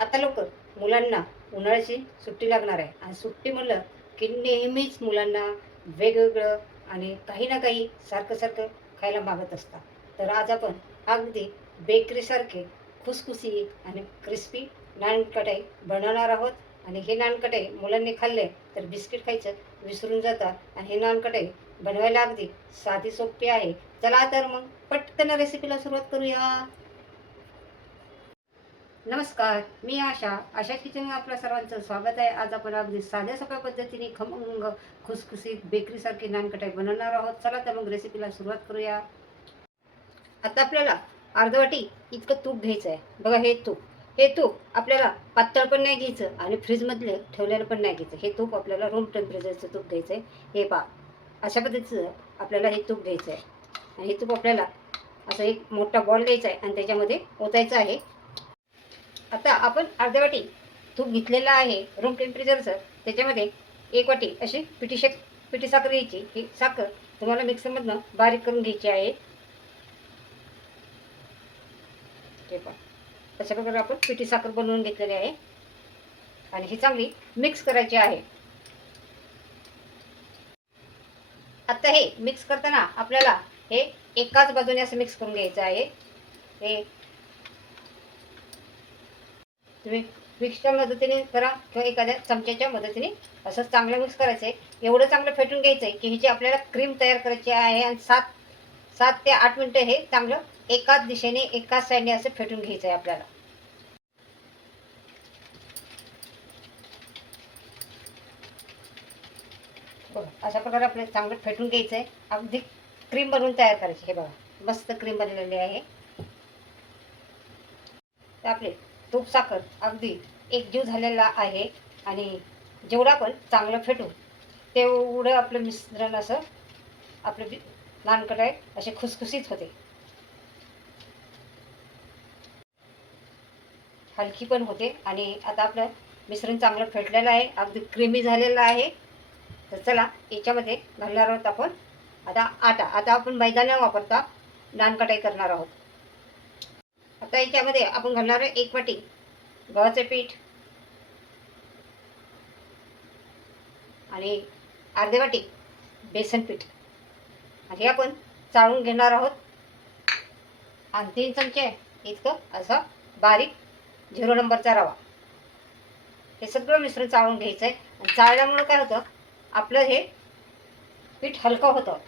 आता लवकर मुलांना उन्हाळ्याची सुट्टी लागणार आहे आणि सुट्टी म्हणलं की नेहमीच मुलांना वेगवेगळं आणि काही ना काही सारखं सारखं खायला मागत असतात. तर आज आपण अगदी बेकरीसारखे खुसखुशीत आणि क्रिस्पी नानकटाई बनवणार आहोत. आणि हे नानकटाई मुलांनी खाल्ले तर बिस्किट खायचं विसरून जातात आणि हे नानकटाई बनवायला अगदी साधी सोपी आहे. चला तर मग पटकन रेसिपीला सुरुवात करूया. नमस्कार, मी आशा किचनमध्ये आपल्या सर्वांचं स्वागत आहे. आज आपण अगदी साध्या सोप्या पद्धतीने खमंग खुसखुशीत बेकरीसारखी नानकटाई बनवणार आहोत. चला तर मग रेसिपीला सुरुवात करूया. आता आपल्याला अर्ध वाटी इतकं तूप घ्यायचं आहे. बघा हे तूप आपल्याला पातळ पण नाही घ्यायचं आणि फ्रीजमधले ठेवलेलं पण नाही घ्यायचं. हे तूप आपल्याला रूम टेम्परेचरचं तूप घ्यायचं आहे. हे पहा, अशा पद्धतीचं आपल्याला हे तूप घ्यायचं आहे. आणि हे तूप आपल्याला असं एक मोठा बॉल घ्यायचा आहे आणि त्याच्यामध्ये ओतायचं आहे. आता आपण अर्ध्या वाटी तूप घेतलेलं आहे रूम टेम्परेचरचं. त्याच्यामध्ये एक वाटी अशी पिठी साखर घ्यायची. ही साखर तुम्हाला मिक्सरमधनं बारीक करून घ्यायची आहे. ते पण अशा प्रकारे आपण पिठी साखर बनवून घेतलेली आहे आणि ही चांगली मिक्स करायची आहे. आता हे मिक्स करताना आपल्याला हे एकाच बाजूने असं मिक्स करून घ्यायचं आहे. हे तुम्ही विक्सच्या मदतीने करा किंवा एखाद्या चमच्याच्या मदतीने असं चांगलं मिक्स करायचं आहे. एवढं चांगलं फेटून घ्यायचं आहे की ही जी आपल्याला क्रीम तयार करायची आहे आणि 7 ते 8 मिनटं हे चांगलं एकाच दिशेने एकाच साईडने असं फेटून घ्यायचं आहे आपल्याला. बघा अशा प्रकारे आपल्याला चांगलं फेटून घ्यायचं आहे. अगदी क्रीम बनवून तयार करायची. हे बघा मस्त क्रीम बनलेली आहे. तर आपले तूप साखर अगदी एकजीव झालेला आहे आणि जेवढं आपण चांगलं फेटू तेवढं आपलं मिश्रण असं आपलं नानकटाई असे खुसखुशीत होते. हलकी पण होते आणि आता आपलं मिश्रण चांगलं फेटलेलं आहे. अगदी क्रीमी झालेलं आहे. तर चला याच्यामध्ये घालणार आहोत आपण आता आटा. आता आपण मैदा न वापरता नानकटाई करणार आहोत. आता याच्यामध्ये आपण घालणार आहे 1 वाटी गव्हाचे पीठ आणि अर्धी वाटी बेसन पीठ आणि हे आपण चाळून घेणार आहोत. आणि 3 चमचे इतकं असा बारीक 0 नंबरचा रवा. हे सगळं मिश्रण चाळून घ्यायचं आहे आणि चाळल्यामुळं काय होतं आपलं हे पीठ हलकं होतं.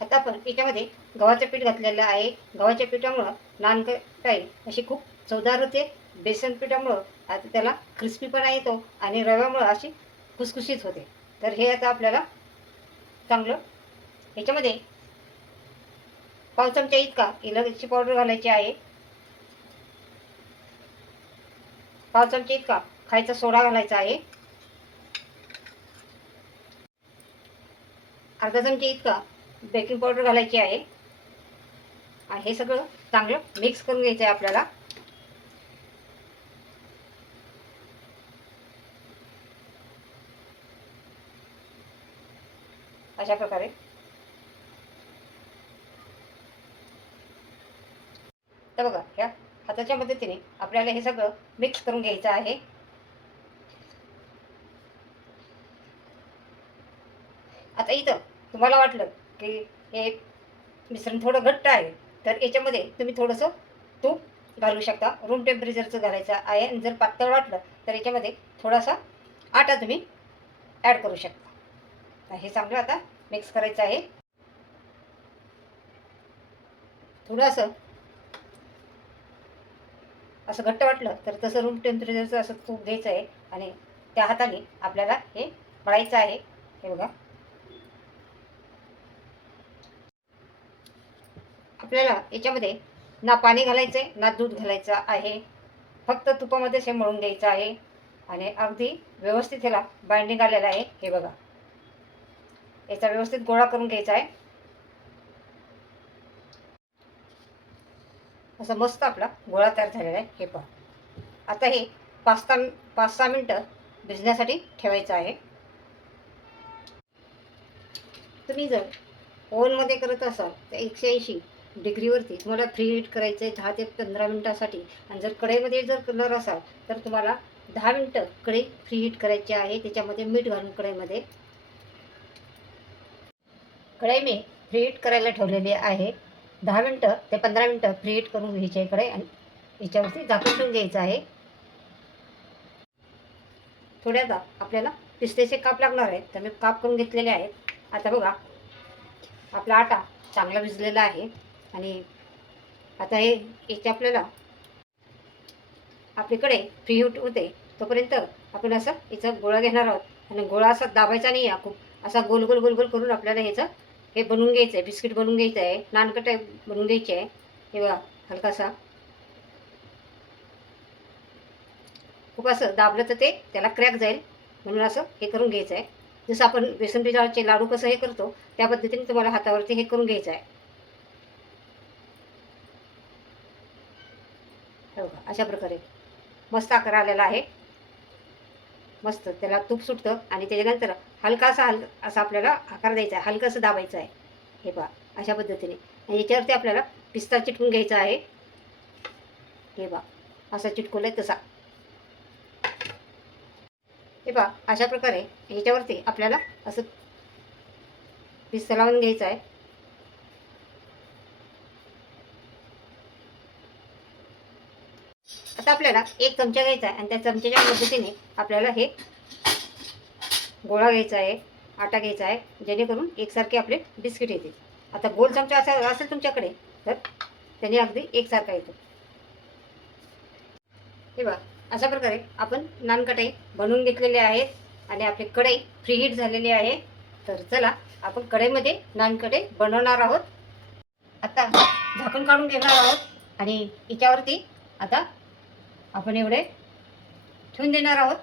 आता आपण याच्यामध्ये गव्हाचं पीठ घातलेलं आहे. गव्हाच्या पिठामुळं नानकटाई अशी खूप चवदार होते. बेसन पिठामुळं आता त्याला क्रिस्पीपणा येतो आणि रव्यामुळं अशी खुसखुशीत होते. तर हे आता आपल्याला चांगलं ह्याच्यामध्ये पाव चमचा इतका इलायची पावडर घालायची आहे. पाव चमचा इतका खायचा सोडा घालायचा आहे. अर्धा चमचा इतका बेकिंग पावडर घालायची आहे आणि हे सगळं चांगलं मिक्स करून घ्यायचं आहे आपल्याला. अशा प्रकारे तर बघा ह्या हाताच्या मदतीने आपल्याला हे सगळं मिक्स करून घ्यायचं आहे. आता इथं तुम्हाला वाटलं की हे मिश्रण थोडं घट्ट आहे तर याच्यामध्ये तुम्ही थोडंसं तूप घालू शकता. रूम टेम्परेचरचं घालायचं आहे आणि जर पातळ वाटलं तर याच्यामध्ये थोडासा आटा तुम्ही ॲड करू शकता. हे चांगलं आता मिक्स करायचं आहे. थोडंसं असं घट्ट वाटलं तर तसं रूम टेम्परेचरचं असं तूप घ्यायचं आहे आणि त्या हाताने आपल्याला हे मळायचं आहे. हे बघा आपल्याला याच्यामध्ये ना पाणी घालायचं आहे ना दूध घालायचं आहे. फक्त तुपामध्येच हे मळून घ्यायचं आहे आणि अगदी व्यवस्थित ह्याला बाइंडिंग आलेलं आहे. हे बघा याचा व्यवस्थित गोळा करून घ्यायचा आहे. असं मस्त आपला गोळा तयार झालेला आहे. हे पहा आता हे 5-6 मिनटं भिजण्यासाठी ठेवायचं आहे. तुम्ही जर ओव्हनमध्ये करत असाल तर 180 डिग्रीवरती तुम्हाला फ्री हीट करायचं आहे 10 ते 15 मिनटासाठी. आणि जर कढईमध्ये जर करणार असाल तर तुम्हाला 10 मिनटं कढई फ्री हीट करायची आहे. त्याच्यामध्ये मीठ घालून कढईमध्ये कढई मी फ्री हीट करायला ठेवलेली आहे. 10 मिनटं ते 15 मिनटं फ्री हीट करून घ्यायची आहे कढई आणि याच्यावरती झाकून ठेवून घ्यायचं आहे. थोड्यादा आपल्याला पिस्त्याचे काप लागणार आहेत तर मी काप करून घेतलेले आहेत. आता बघा आपला आटा चांगला भिजलेला आहे आणि आता हे याचे आपल्याला आपल्याकडे फ्री हीट होते तोपर्यंत आपण असं याचा गोळा घेणार आहोत आणि गोळा असा दाबायचा नाही आहे खूप असा गोल गोल गोल गोल करून आपल्याला ह्याचं हे बनवून घ्यायचं आहे. बिस्किट बनवून घ्यायचं आहे, नानकटाई बनवून घ्यायची आहे. हे बघा हलकासा खूप असं दाबलं तर ते त्याला क्रॅक जाईल म्हणून असं हे करून घ्यायचं आहे. जसं आपण बेसन पिठाचे लाडू कसं हे करतो त्या पद्धतीने तुम्हाला हातावरती हे करून घ्यायचं आहे. हे बघा अशा प्रकारे मस्त आकार आलेला आहे. मस्त त्याला तूप सुटतं आणि त्याच्यानंतर हलकासा असा आपल्याला आकार द्यायचा आहे, हलकासं दाबायचं आहे. हे पहा अशा पद्धतीने आणि याच्यावरती आपल्याला पिस्ता चिटकून घ्यायचा आहे. हे पहा असा चिटकवलं आहे तसा. हे पहा अशा प्रकारे ह्याच्यावरती आपल्याला असं पिस्ता लावून घ्यायचा आहे. आता आपल्याला एक चमचा घ्यायचा आहे आणि त्या चमच्याच्या मदतीने आपल्याला हे गोळा घ्यायचा आहे, आटा घ्यायचा आहे जेणेकरून एकसारखे आपले बिस्किट येतील. आता गोल चमचा असा असेल तुमच्याकडे तर त्याने अगदी एकसारखा येतो. हे बघा अशा प्रकारे आपण नानकटाई बनवून घेतलेले आहेत आणि आपली कढई फ्री हीट झालेली आहे. तर चला आपण कढईमध्ये नानकटाई बनवणार आहोत. आता झाकण काढून घेणार आहोत आणि याच्यावरती आता आपण एवढे ठेवून देणार आहोत.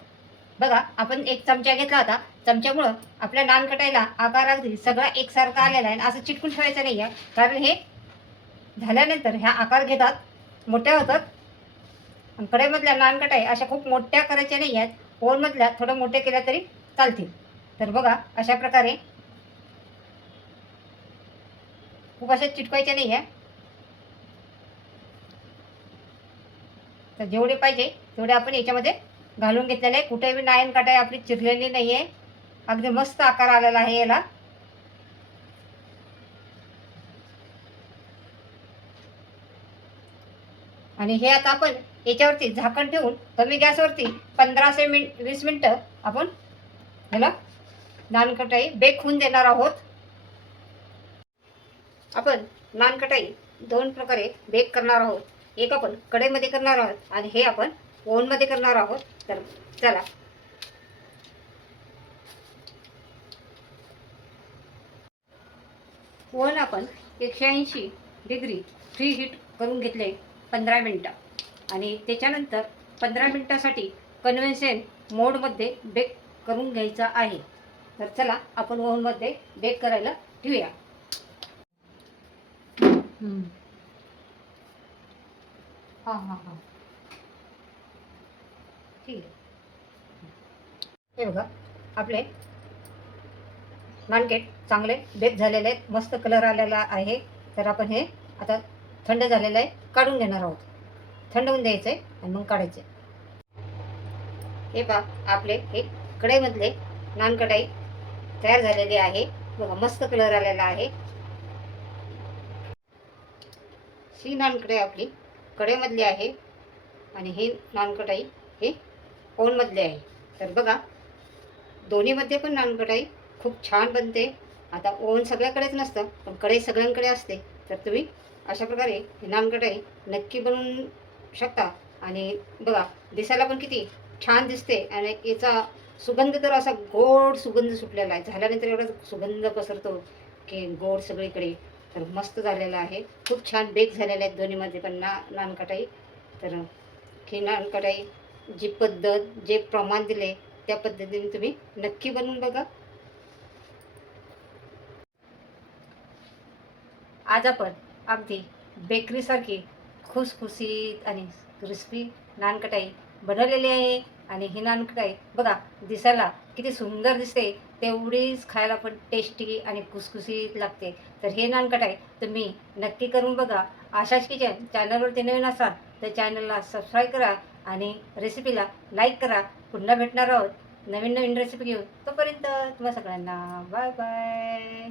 बघा आपण एक चमचा घेतला होता, चमच्यामुळं आपल्या नानकटाईला आकार अगदी सगळा एकसारखा आलेला आहे. असं चिटकून ठेवायचं नाही आहे कारण हे झाल्यानंतर ह्या आकार घेतात, मोठ्या होतात. आणि कढईमधल्या नानकटाई अशा खूप मोठ्या करायच्या नाही आहेत, ओव्हनमधल्या थोडं मोठे केल्या तरी चालतील. तर बघा अशा प्रकारे खूप अशा चिटकायच्या नाही आहे. तर जेवढे पाहिजे तेवढे आपण याच्यामध्ये घालून घेतलेले आहे. कुठेही नानकटाई आपली चिरलेली नाही आहे, अगदी मस्त आकार आलेला आहे याला. आणि हे आता आपण याच्यावरती झाकण ठेवून कमी गॅसवरती 20 मिनटं आपण ह्याला नानकटाई बेक होऊन देणार आहोत. आपण नानकटाई दोन प्रकारे बेक करणार आहोत. एक आपण कढईमध्ये करणार आहोत आणि हे आपण ओव्हनमध्ये करणार आहोत. तर चला ओव्हन आपण 180 डिग्री फ्री हीट करून घेतले 15 मिनटं आणि त्याच्यानंतर 15 मिनटासाठी कन्व्हेन्शन मोडमध्ये बेक करून घ्यायचा आहे. तर चला आपण ओव्हनमध्ये बेक करायला ठेवूया. हां हां हां ठीक आहे. हे बघा आपले नानकेट चांगले बेक झालेले आहेत, मस्त कलर आलेला आहे. तर आपण हे आता थंड झालेलं आहे, काढून घेणार आहोत. थंड होऊन द्यायचं आहे आणि मग काढायचे. हे पहा आपले हे कढईमधले नानकटाई तयार झालेली आहे. बघा मस्त कलर आलेला आहे. ही नानकटाई आपली कढईमधली आहे आणि ही नानकटाई हे ओव्हनमधली आहे. तर बघा दोन्हीमध्ये पण नानकटाई खूप छान बनते. आता ओव्हन सगळ्याकडेच नसतं पण कढई सगळ्यांकडे असते. तर तुम्ही अशा प्रकारे ही नानकटाई नक्की बनवून शकता. आणि बघा दिसायला पण किती छान दिसते आणि याचा सुगंध तर असा गोड सुगंध सुटलेला आहे. झाल्यानंतर एवढा सुगंध पसरतो की गोड सगळीकडे. तर मस्त झालेला आहे, खूप छान बेक झालेले आहेत दोन्हीमध्ये पण नानकटाई. तर ही नानकटाई जी पद्धत जे प्रमाण दिले त्या पद्धतीने तुम्ही नक्की बनवून बघा. आज आपण अगदी बेकरीसारखी खुसखुशीत आणि क्रिस्पी नानकटाई बनवलेली आहे. आणि ही नानकटाई बघा दिसायला किती सुंदर दिसते तेवढीच खायला पण टेस्टी आणि खुसखुशीत लागते. तर हे नानकटाई तुम्ही नक्की करून बघा. आशाच किचन चॅनलवरती नवीन असाल तर चॅनलला सबस्क्राईब करा आणि रेसिपीला लाईक करा. पुन्हा भेटणार आहोत नवीन नवीन रेसिपी घेऊन. तोपर्यंत तुम्हा सगळ्यांना बाय बाय.